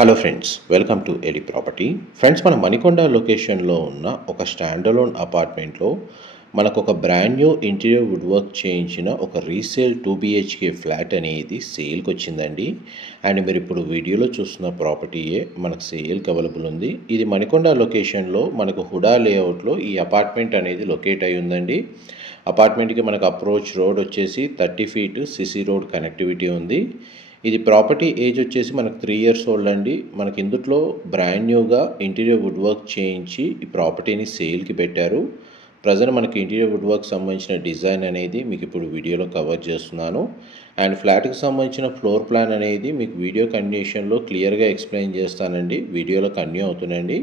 Hello friends, welcome to ఎలి property. Friends, మన మణికొండ లొకేషన్లో ఉన్న ఒక స్టాండలోన్ అపార్ట్మెంట్లో మనకు ఒక brand new interior wood work చేయించిన ఒక రీసేల్ 2 BHK ఫ్లాట్ అనేది సేల్కి వచ్చిందండి. అండ్ మీరు ఇప్పుడు వీడియోలో చూస్తున్న ప్రాపర్టీయే మనకు సేల్కి అవైలబుల్ ఉంది. ఇది మణికొండ లొకేషన్లో మనకు హుడా లేఅవుట్లో ఈ అపార్ట్మెంట్ అనేది లొకేట్ అయి ఉందండి. అపార్ట్మెంట్కి మనకు అప్రోచ్ రోడ్ వచ్చేసి 30 feet సిసి రోడ్ కనెక్టివిటీ ఉంది. ఇది ప్రాపర్టీ ఏజ్ వచ్చేసి మనకు 3 years ఓల్డ్ అండి. మనకి ఇందులో బ్రాండ్ న్యూగా ఇంటీరియర్ వుడ్ వర్క్ చేయించి ఈ ప్రాపర్టీని సేల్కి పెట్టారు. ప్రజెంట్ మనకి ఇంటీరియర్ వుడ్ వర్క్ సంబంధించిన డిజైన్ అనేది మీకు ఇప్పుడు వీడియోలో కవర్ చేస్తున్నాను. అండ్ ఫ్లాట్కి సంబంధించిన ఫ్లోర్ ప్లాన్ అనేది మీకు వీడియో కండిషన్లో క్లియర్గా ఎక్స్ప్లెయిన్ చేస్తానండి. వీడియోలో కంటిన్యూ అవుతుందండి.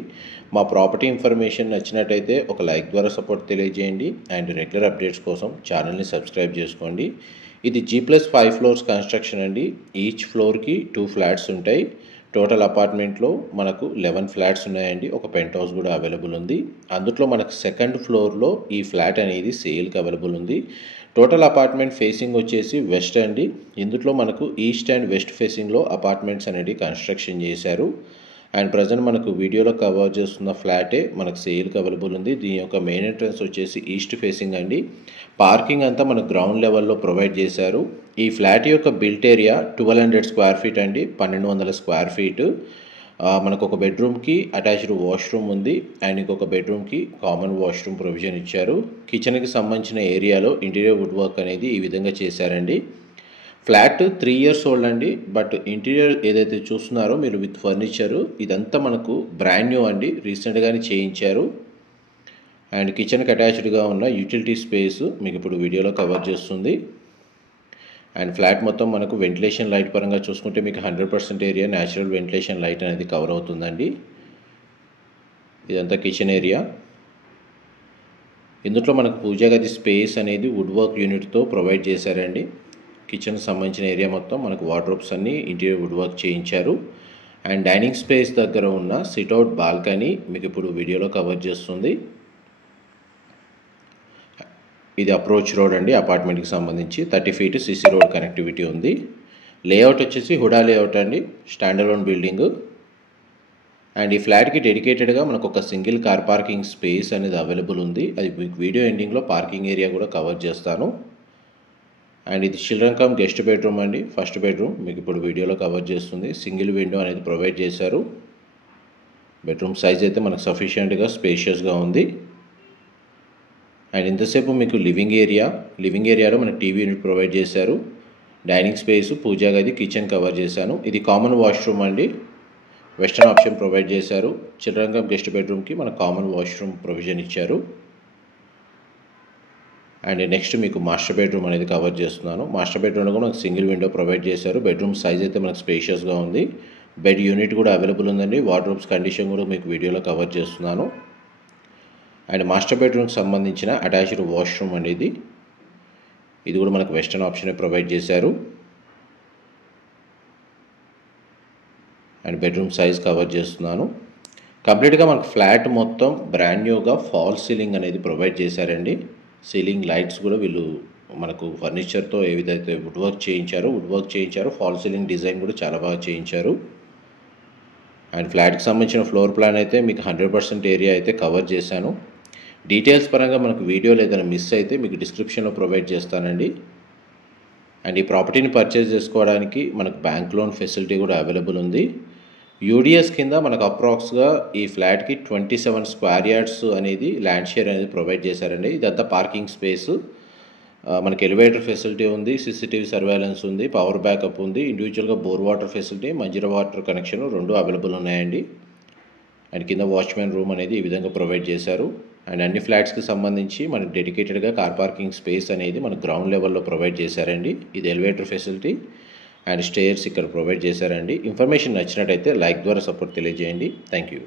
మా ప్రాపర్టీ ఇన్ఫర్మేషన్ నచ్చినట్టయితే ఒక లైక్ ద్వారా సపోర్ట్ తెలియజేయండి. అండ్ రెగ్యులర్ అప్డేట్స్ కోసం ఛానల్ని సబ్స్క్రైబ్ చేసుకోండి. ఇది G+5 floors కన్స్ట్రక్షన్ అండి. ఈచ్ ఫ్లోర్కి 2 flats ఉంటాయి. టోటల్ అపార్ట్మెంట్లో మనకు 11 flats ఉన్నాయండి. ఒక పెంట్ హౌస్ కూడా అవైలబుల్ ఉంది. అందులో మనకు సెకండ్ ఫ్లోర్లో ఈ ఫ్లాట్ అనేది సేల్కి అవైలబుల్ ఉంది. టోటల్ అపార్ట్మెంట్ ఫేసింగ్ వచ్చేసి వెస్ట్ అండి. ఇందులో మనకు ఈస్ట్ అండ్ వెస్ట్ ఫేసింగ్లో అపార్ట్మెంట్స్ అనేది కన్స్ట్రక్షన్ చేశారు. అండ్ ప్రజెంట్ మనకు వీడియోలో కవర్ చేస్తున్న ఫ్లాటే మనకు సేల్కి అవైలబుల్ ఉంది. దీని యొక్క మెయిన్ ఎంట్రన్స్ వచ్చేసి ఈస్ట్ ఫేసింగ్ అండి. పార్కింగ్ అంతా మనకు గ్రౌండ్ లెవెల్లో ప్రొవైడ్ చేశారు. ఈ ఫ్లాట్ యొక్క బిల్ట్ ఏరియా 1200 square feet అండి, 1200 square feet. మనకు ఒక బెడ్రూమ్కి అటాచ్డ్ వాష్రూమ్ ఉంది. అండ్ ఇంకొక బెడ్రూమ్కి కామన్ వాష్రూమ్ ప్రొవిజన్ ఇచ్చారు. కిచెన్కి సంబంధించిన ఏరియాలో ఇంటీరియర్ వుడ్ వర్క్ అనేది ఈ విధంగా చేశారండి. ఫ్లాట్ 3 years ఓల్డ్ అండి. బట్ ఇంటీరియర్ ఏదైతే చూస్తున్నారో మీరు విత్ ఫర్నిచరు ఇదంతా మనకు బ్రాండ్ న్యూ అండి, రీసెంట్గానే చేయించారు. అండ్ కిచెన్కి అటాచ్డ్గా ఉన్న యూటిలిటీ స్పేస్ మీకు ఇప్పుడు వీడియోలో కవర్ చేస్తుంది. అండ్ ఫ్లాట్ మొత్తం మనకు వెంటిలేషన్ లైట్ పరంగా చూసుకుంటే మీకు 100% ఏరియా న్యాచురల్ వెంటిలేషన్ లైట్ అనేది కవర్ అవుతుందండి. ఇదంతా కిచెన్ ఏరియా. ఇందులో మనకు పూజా గది స్పేస్ అనేది వుడ్ వర్క్ యూనిట్తో ప్రొవైడ్ చేశారండి. కిచెన్కి సంబంధించిన ఏరియా మొత్తం మనకు వార్డ్రోబ్స్ అన్నీ ఇంటీరియర్ వుడ్ వర్క్ చేయించారు. అండ్ డైనింగ్ స్పేస్ దగ్గర ఉన్న సిట్అవుట్ బాల్కనీ మీకు ఇప్పుడు వీడియోలో కవర్ చేస్తుంది. ఇది అప్రోచ్ రోడ్ అండి. అపార్ట్మెంట్కి సంబంధించి 30 feet సిసి రోడ్ కనెక్టివిటీ ఉంది. లేఅవుట్ వచ్చేసి హుడా లేఅవుట్ అండి, స్టాండలోన్ బిల్డింగ్. అండ్ ఈ ఫ్లాట్కి డెడికేటెడ్గా మనకు ఒక సింగిల్ కార్ పార్కింగ్ స్పేస్ అనేది అవైలబుల్ ఉంది. అది మీకు వీడియో ఎండింగ్లో పార్కింగ్ ఏరియా కూడా కవర్ చేస్తాను. అండ్ ఇది చిల్డ్రన్ కమ్ గెస్ట్ బెడ్రూమ్ అండి. ఫస్ట్ బెడ్రూమ్ మీకు ఇప్పుడు వీడియోలో కవర్ చేస్తుంది. సింగిల్ విండో అనేది ప్రొవైడ్ చేశారు. బెడ్రూమ్ సైజ్ అయితే మనకు సఫిషియెంట్గా స్పేషియస్గా ఉంది. అండ్ ఇంతసేపు మీకు లివింగ్ ఏరియాలో మనకు టీవీ యూనిట్ ప్రొవైడ్ చేశారు. డైనింగ్ స్పేస్, పూజా గది, కిచెన్ కవర్ చేశాను. ఇది కామన్ వాష్రూమ్ అండి. వెస్టర్న్ ఆప్షన్ ప్రొవైడ్ చేశారు. చిల్డ్రన్ కమ్ గెస్ట్ బెడ్రూమ్కి మనకు కామన్ వాష్రూమ్ ప్రొవిజన్ ఇచ్చారు. అండ్ నెక్స్ట్ మీకు మాస్టర్ బెడ్రూమ్ అనేది కవర్ చేస్తున్నాను. మాస్టర్ బెడ్రూమ్లో కూడా మనకు సింగిల్ విండో ప్రొవైడ్ చేశారు. బెడ్రూమ్ సైజ్ అయితే మనకు స్పేషియస్గా ఉంది. బెడ్ యూనిట్ కూడా అవైలబుల్ ఉందండి. వార్డ్రోబ్స్ కండిషన్ కూడా మీకు వీడియోలో కవర్ చేస్తున్నాను. అండ్ మాస్టర్ బెడ్రూమ్కి సంబంధించిన అటాచ్డ్ వాష్రూమ్ అనేది ఇది కూడా మనకు వెస్టర్న్ ఆప్షన్ ప్రొవైడ్ చేశారు. అండ్ బెడ్రూమ్ సైజ్ కవర్ చేస్తున్నాను. కంప్లీట్గా మనకు ఫ్లాట్ మొత్తం బ్రాండ్ న్యూగా ఫాల్ సీలింగ్ అనేది ప్రొవైడ్ చేశారండి. సీలింగ్ లైట్స్ కూడా వీళ్ళు మనకు ఫర్నిచర్తో ఏ విధంగా వుడ్ వర్క్ చేయించారు. ఫాల్ సీలింగ్ డిజైన్ కూడా చాలా బాగా చేయించారు. అండ్ ఫ్లాట్కి సంబంధించిన ఫ్లోర్ ప్లాన్ అయితే మీకు 100% ఏరియా అయితే కవర్ చేశాను. డీటెయిల్స్ పరంగా మనకు వీడియోలో ఏదైనా మిస్ అయితే మీకు డిస్క్రిప్షన్లో ప్రొవైడ్ చేస్తానండి. అండ్ ఈ ప్రాపర్టీని పర్చేజ్ చేసుకోవడానికి మనకు బ్యాంక్ లోన్ ఫెసిలిటీ కూడా అవైలబుల్ ఉంది. యూడిఎస్ కింద మనకు అప్రాక్స్గా ఈ ఫ్లాట్కి 27 square yards అనేది ల్యాండ్ షేర్ అనేది ప్రొవైడ్ చేశారండి. ఇదంతా పార్కింగ్ స్పేస్. మనకి ఎలివేటర్ ఫెసిలిటీ ఉంది, సీసీటీవీ సర్వేలెన్స్ ఉంది, పవర్ బ్యాకప్ ఉంది, ఇండివిజువల్గా bore water facility, Manjira water connection 2 available ఉన్నాయండి. అండ్ కింద వాచ్మెన్ రూమ్ అనేది ఈ విధంగా ప్రొవైడ్ చేశారు. అండ్ అన్ని ఫ్లాట్స్కి సంబంధించి మనకు డెడికేటెడ్గా కార్ పార్కింగ్ స్పేస్ అనేది మనకు గ్రౌండ్ లెవెల్లో ప్రొవైడ్ చేశారండి. ఇది ఎలివేటర్ ఫెసిలిటీ అండ్ స్టేర్స్ ఇక్కడ ప్రొవైడ్ చేశారండి. ఇన్ఫర్మేషన్ నచ్చినట్టయితే లైక్ ద్వారా సపోర్ట్ తెలియజేయండి. Thank you.